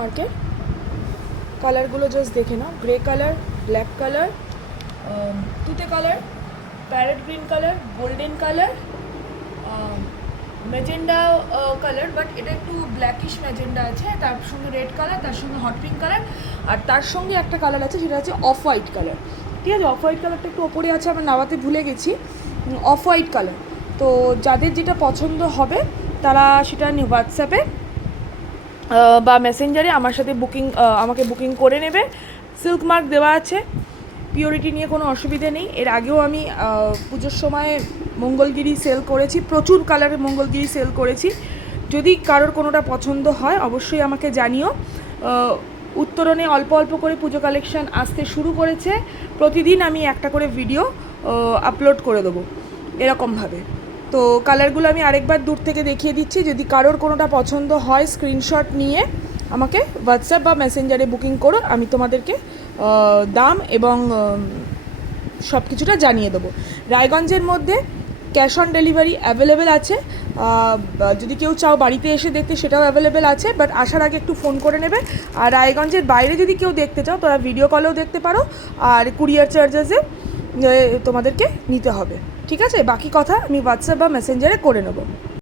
মার্কের। কালারগুলো জাস্ট দেখে নাও, গ্রে কালার, ব্ল্যাক কালার, তুতে colour, parrot green colour, golden colour, magenta colour, but এটা একটু ব্ল্যাকিশ ম্যাজেন্ডা আছে, তার সঙ্গে রেড কালার, তার সঙ্গে হট পিঙ্ক কালার, আর তার সঙ্গে একটা কালার আছে সেটা হচ্ছে অফ হোয়াইট কালার। ঠিক আছে, অফ হোয়াইট কালারটা একটু ওপরে আছে, আমরা নামাতে ভুলে গেছি। অফ হোয়াইট কালার, তো যাদের যেটা পছন্দ হবে তারা সেটা হোয়াটসঅ্যাপে বা মেসেঞ্জারে আমার সাথে আমাকে বুকিং করে নেবে। সিল্ক মার্ক দেওয়া আছে, পিওরিটি নিয়ে কোনো অসুবিধে নেই। এর আগেও আমি পুজোর সময় মঙ্গলগিরি সেল করেছি, প্রচুর কালারের মঙ্গলগিরি সেল করেছি। যদি কারোর কোনোটা পছন্দ হয় অবশ্যই আমাকে জানিও। উত্তরণে অল্প অল্প করে পুজো কালেকশান আসতে শুরু করেছে, প্রতিদিন আমি একটা করে ভিডিও আপলোড করে দেবো এরকমভাবে। তো কালারগুলো আমি আরেকবার দূর থেকে দেখিয়ে দিচ্ছি, যদি কারোর কোনোটা পছন্দ হয় স্ক্রিনশট নিয়ে আমাকে হোয়াটসঅ্যাপ বা মেসেঞ্জারে বুকিং করো, আমি তোমাদেরকে দাম এবং সব কিছুটা জানিয়ে দেবো। রায়গঞ্জের মধ্যে ক্যাশ অন ডেলিভারি অ্যাভেলেবেল আছে, যদি কেউ চাও বাড়িতে এসে দেখতে সেটাও অ্যাভেলেবেল আছে, বাট আসার আগে একটু ফোন করে নেবে। আর রায়গঞ্জের বাইরে যদি কেউ দেখতে চাও তোরা ভিডিও কলেও দেখতে পারো, আর কুরিয়ার চার্জেসে তোমাদেরকে নিতে হবে। ঠিক আছে, বাকি কথা আমি হোয়াটসঅ্যাপ বা মেসেঞ্জারে করে নেবো।